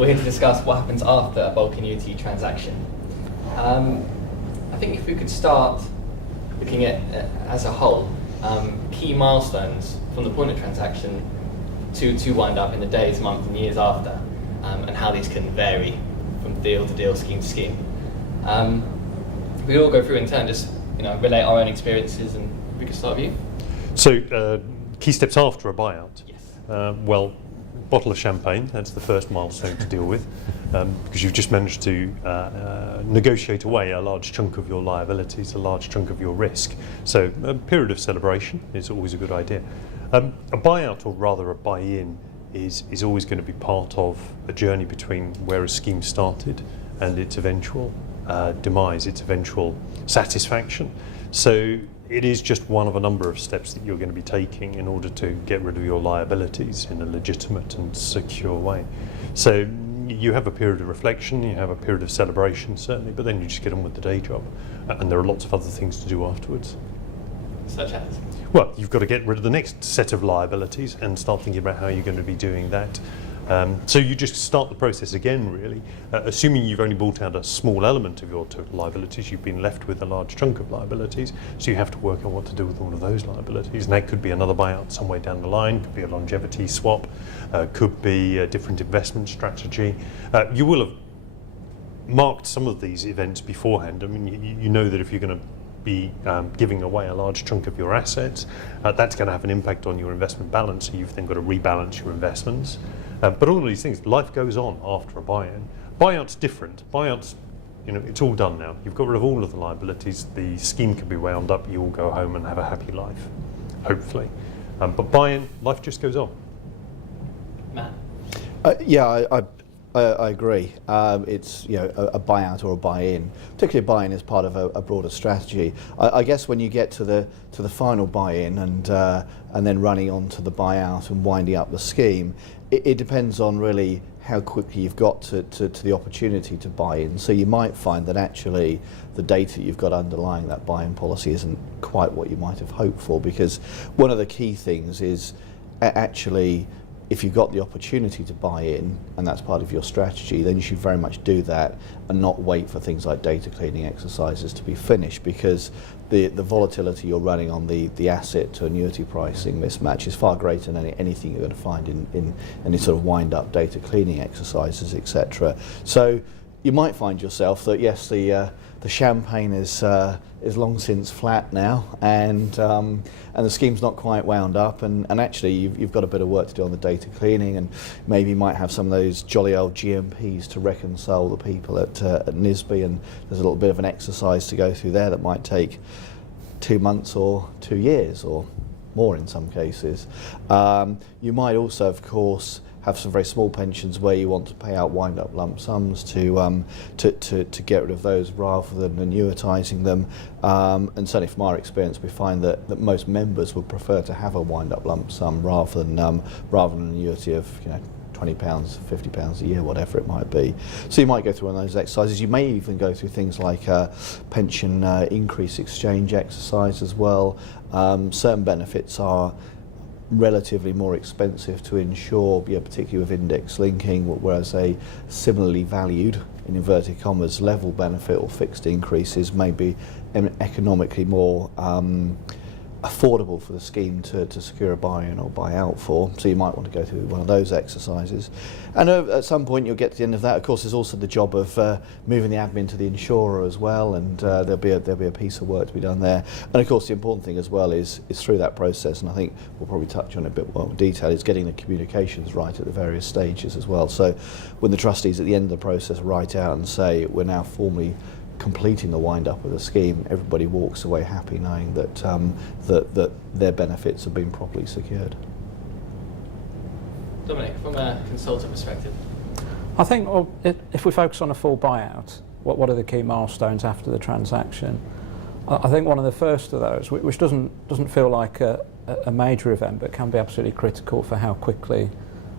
we're here to discuss what happens after a bulk annuity transaction. I think if we could start looking at as a whole, key milestones from the point of transaction to wind up in the days, months and years after, and how these can vary from deal to deal, scheme to scheme. We all go through in turn, just relate our own experiences, and we can start with you. So, key steps after a buyout. Yes. Well, bottle of champagne, that's the first milestone to deal with, because you've just managed to negotiate away a large chunk of your liabilities, a large chunk of your risk. So a period of celebration is always a good idea. A buyout, or rather a buy-in, is always going to be part of a journey between where a scheme started and its eventual demise, its eventual satisfaction. So it is just one of a number of steps that you're going to be taking in order to get rid of your liabilities in a legitimate and secure way. So you have a period of reflection, you have a period of celebration certainly, but then you just get on with the day job. And there are lots of other things to do afterwards. Such as? Well, you've got to get rid of the next set of liabilities and start thinking about how you're going to be doing that. So you just start the process again, really. Assuming you've only bought out a small element of your total liabilities, you've been left with a large chunk of liabilities, so you have to work out what to do with all of those liabilities. And that could be another buyout somewhere down the line, could be a longevity swap, could be a different investment strategy. You will have marked some of these events beforehand. I mean, you know that if you're going to be giving away a large chunk of your assets, that's going to have an impact on your investment balance, so you've then got to rebalance your investments. But all of these things, life goes on after a buy-in. Buyout's different. Buyouts, it's all done now. You've got rid of all of the liabilities. The scheme can be wound up. You all go home and have a happy life, hopefully. But buy-in, life just goes on. Matt? Yeah, I agree. It's a buyout or a buy-in. Particularly a buy-in is part of a broader strategy. I guess when you get to the final buy-in and then running on to the buyout and winding up the scheme, it depends on really how quickly you've got to the opportunity to buy in. So you might find that actually the data you've got underlying that buy-in policy isn't quite what you might have hoped for, because one of the key things is actually, if you've got the opportunity to buy in and that's part of your strategy, then you should very much do that and not wait for things like data cleaning exercises to be finished, because the volatility you're running on the asset to annuity pricing mismatch is far greater than anything you're going to find in any sort of wind up data cleaning exercises, etc. So you might find yourself that yes, the champagne is long since flat now, and the scheme's not quite wound up, and actually you've got a bit of work to do on the data cleaning, and maybe you might have some of those jolly old GMPs to reconcile the people at NISB, and there's a little bit of an exercise to go through there that might take 2 months or 2 years or more in some cases. You might also, of course, have some very small pensions where you want to pay out wind-up lump sums to get rid of those rather than annuitising them. And certainly from our experience, we find that most members would prefer to have a wind-up lump sum rather than an annuity of £20, £50 a year, whatever it might be. So you might go through one of those exercises. You may even go through things like pension increase exchange exercise as well. Certain benefits are relatively more expensive to insure, particularly with index linking, whereas a similarly valued, in inverted commas, level benefit or fixed increases may be economically more affordable for the scheme to secure a buy-in or buy-out for. So you might want to go through one of those exercises. And at some point you'll get to the end of that. Of course, there's also the job of moving the admin to the insurer as well, and there'll be a piece of work to be done there. And of course the important thing as well is through that process, and I think we'll probably touch on it a bit more in detail, is getting the communications right at the various stages as well. So when the trustees at the end of the process write out and say we're now formally completing the wind-up of the scheme, everybody walks away happy knowing that that their benefits have been properly secured. Dominic, from a consultant perspective? I think if we focus on a full buyout, what are the key milestones after the transaction? I think one of the first of those, which doesn't feel like a major event but can be absolutely critical for how quickly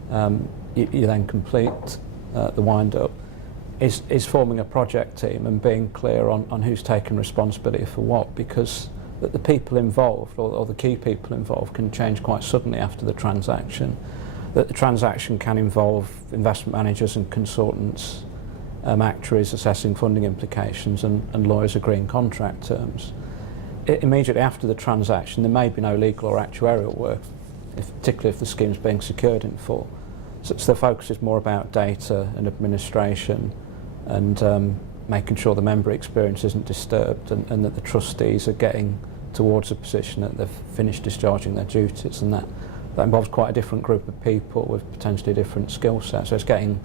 you then complete the wind-up, is forming a project team and being clear on who's taking responsibility for what, because the people involved or the key people involved can change quite suddenly after the transaction. that the transaction can involve investment managers and consultants, actuaries assessing funding implications, and lawyers agreeing contract terms. Immediately after the transaction, there may be no legal or actuarial work, particularly if the scheme's being secured in full. So the focus is more about data and administration and making sure the member experience isn't disturbed and that the trustees are getting towards a position that they've finished discharging their duties, and that involves quite a different group of people with potentially different skill sets. So it's getting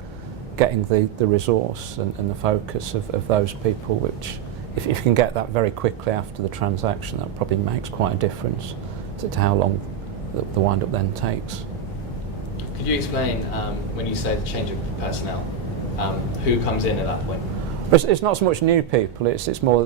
the resource and the focus of those people, which if you can get that very quickly after the transaction, that probably makes quite a difference to how long the wind-up then takes. Could you explain, when you say the change of personnel, who comes in at that point? It's not so much new people, it's more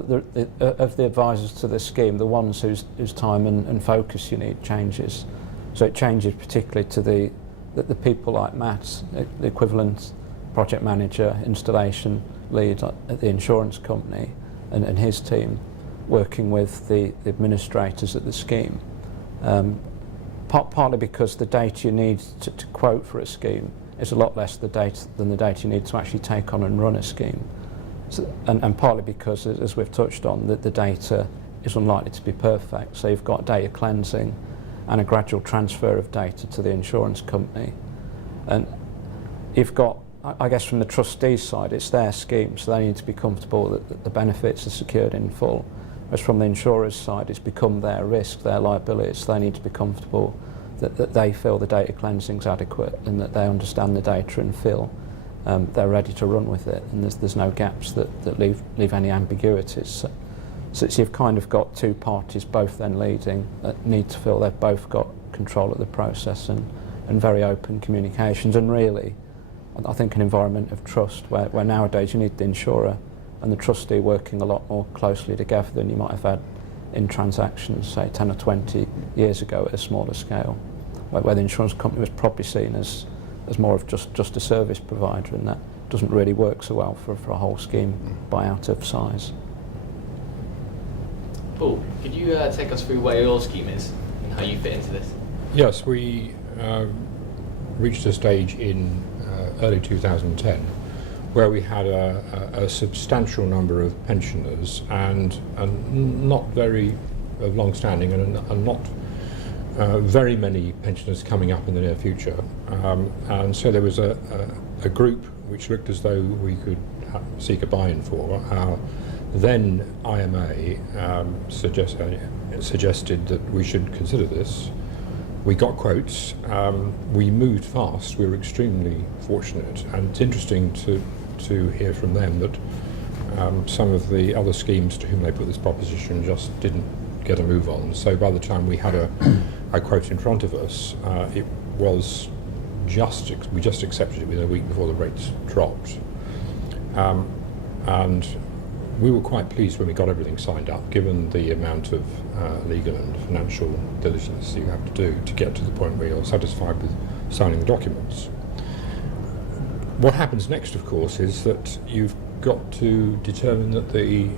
of the advisors to the scheme, the ones whose time and focus you need changes. So it changes particularly to the people like Matt, the equivalent project manager, installation lead at the insurance company, and his team working with the administrators at the scheme. Partly because the data you need to quote for a scheme is a lot less than the data you need to actually take on and run a scheme. So, and partly because, as we've touched on, that the data is unlikely to be perfect. So you've got data cleansing and a gradual transfer of data to the insurance company. And you've got, I guess from the trustees' side, it's their scheme, so they need to be comfortable that the benefits are secured in full. Whereas from the insurer's side, it's become their risk, their liabilities, so they need to be comfortable that they feel the data cleansing's adequate and that they understand the data and feel they're ready to run with it, and there's no gaps that leave any ambiguities. So you've kind of got two parties both then leading that need to feel they've both got control of the process and very open communications, and really I think an environment of trust where nowadays you need the insurer and the trustee working a lot more closely together than you might have had in transactions, say 10 or 20 years ago at a smaller scale, where the insurance company was probably seen as more of just a service provider, and that doesn't really work so well for a whole scheme buyout of size. Paul, could you take us through where your scheme is and how you fit into this? Yes, we reached a stage in early 2010 where we had a substantial number of pensioners and not very long-standing and not very many pensioners coming up in the near future. And so there was a group which looked as though we could seek a buy-in for. Our then IMA suggested that we should consider this. We got quotes, we moved fast, we were extremely fortunate, and it's interesting to hear from them that some of the other schemes to whom they put this proposition just didn't get a move on. So by the time we had a quote in front of us, it was we just accepted it within a week before the rates dropped. And we were quite pleased when we got everything signed up, given the amount of legal and financial diligence you have to do to get to the point where you're satisfied with signing the documents. What happens next, of course, is that you've got to determine that the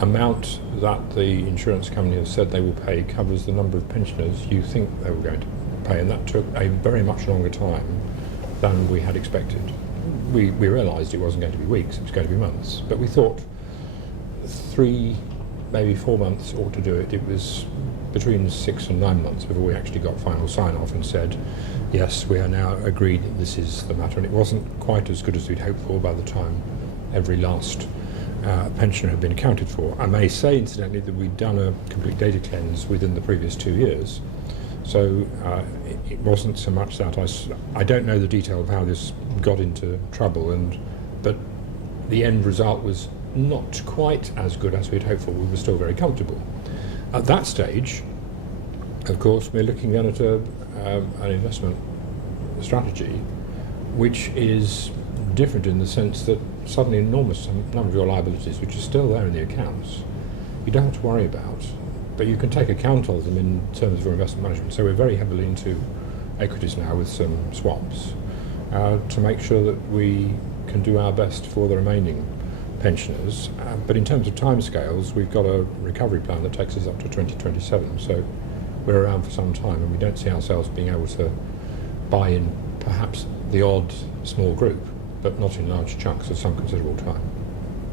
amount that the insurance company has said they will pay covers the number of pensioners you think they were going to pay, and that took a very much longer time than we had expected. We realised it wasn't going to be weeks, it was going to be months, but we thought 3, maybe 4 months ought to do it. It was between 6 and 9 months before we actually got final sign-off and said, yes, we are now agreed that this is the matter, and it wasn't quite as good as we'd hoped for by the time every last pensioner had been accounted for. I may say, incidentally, that we'd done a complete data cleanse within the previous 2 years, so it wasn't so much that I don't know the detail of how this got into trouble, but the end result was not quite as good as we'd hoped for. We were still very comfortable. At that stage, of course, we're looking then at an investment strategy which is different in the sense that suddenly an enormous number of your liabilities, which are still there in the accounts, you don't have to worry about, but you can take account of them in terms of your investment management. So we're very heavily into equities now with some swaps to make sure that we can do our best for the remaining pensioners. But in terms of timescales, we've got a recovery plan that takes us up to 2027. So we're around for some time, and we don't see ourselves being able to buy in perhaps the odd small group, but not in large chunks of some considerable time.